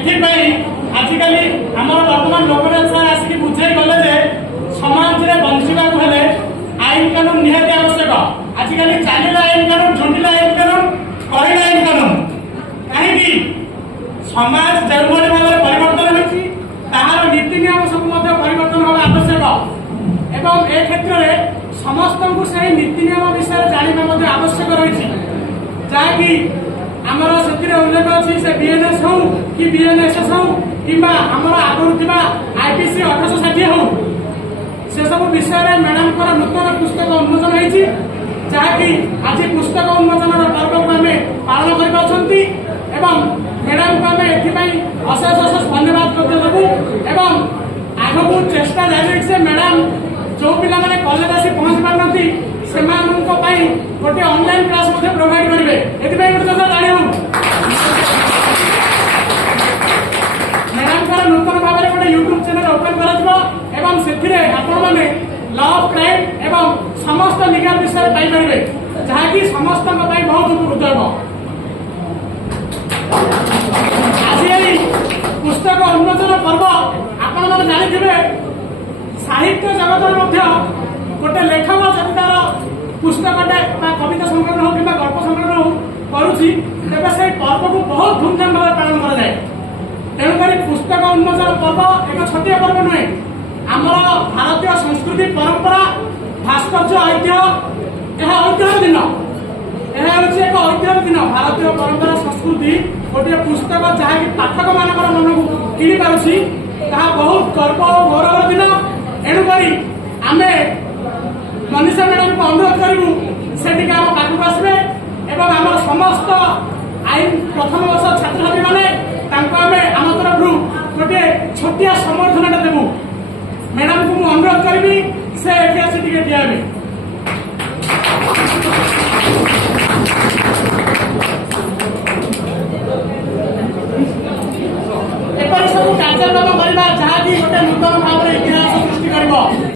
एथिपाई आजिकल आमर वर्तमान लोकनाथ सार आसिक बुझाई गले जे समाज रे बंचिबा हेले आईन कानून निहाती आवश्यक। आजिकल चालिला आईन कानून झुंडिला आईन कानून कहिला आईन कानून कहीं समाज जो भाव परिवर्तन होती ताहार नीति नियम सब परिवर्तन होगा आवश्यक एवं ए क्षेत्र में समस्त को से नीति नियम विषय जानवा आवश्यक रही जहाँकि आमर से उल्लेख अच्छी से बीएनएस हो कि बीएनएसएस हो कि आमर आगुरी आईपीसी 1860 हो से सब विषय में मैडम को नूतन पुस्तक उन्मोचन होती जहाँकि आज पुस्तक उन्मोचन पर्व को आम पालन कर मैडम को आम एशिश अशेष धन्यवाद देवु एवं आगू चेष्टा जारी से मैडम जो पिला कॉलेज आसी पहुंची पारती से गोटे ऑनलाइन क्लास प्रोवाइड करेंगे ये गोटे कथा जाणी मैडम नूतन भाव में गोटे यूट्यूब चैनल ओपन कर लॉ ऑफ क्राइम एवं समस्त लीगल विषय पाइपर जहाँकि समस्त बहुत उपकृत हो। आज पुस्तक उन्मोचन पर्व आपण जानी साहित्य जगत गोटे लेखक जब तार पुस्तकटे कविता संकलन हो कि गल्प संकलन हो करुच्ची तेज से पर्व को बहुत धूमधाम भाव पालन कर तेणुक पुस्तक उन्मोचन पर्व एक छटिया पर्व नुहे आमर भारतीय संस्कृति परंपरा भास्कर्य ऐतिह्य यह ऐतिह्य दिन यह हूँ एक ऐतिह्य दिन भारतीय परंपरा संस्कृति गोटे पुस्तक जहाँकि पाठक मान मन को किणी पार्सी बहुत गर्व और गौरव दिन एणुक आम मनीषा मैडम को अनुरोध करूँ से आम पाखक आसवे एवं आम समस्त आईन प्रथम वर्ष छात्र छात्री मैंने आम तरफ गोटे छोटिया समर्थन देवु मैडम को मुझे अनुरोध करी से ठिया हे एपरी सब कार्यक्रम करवा जहाँकि गोटे नूतन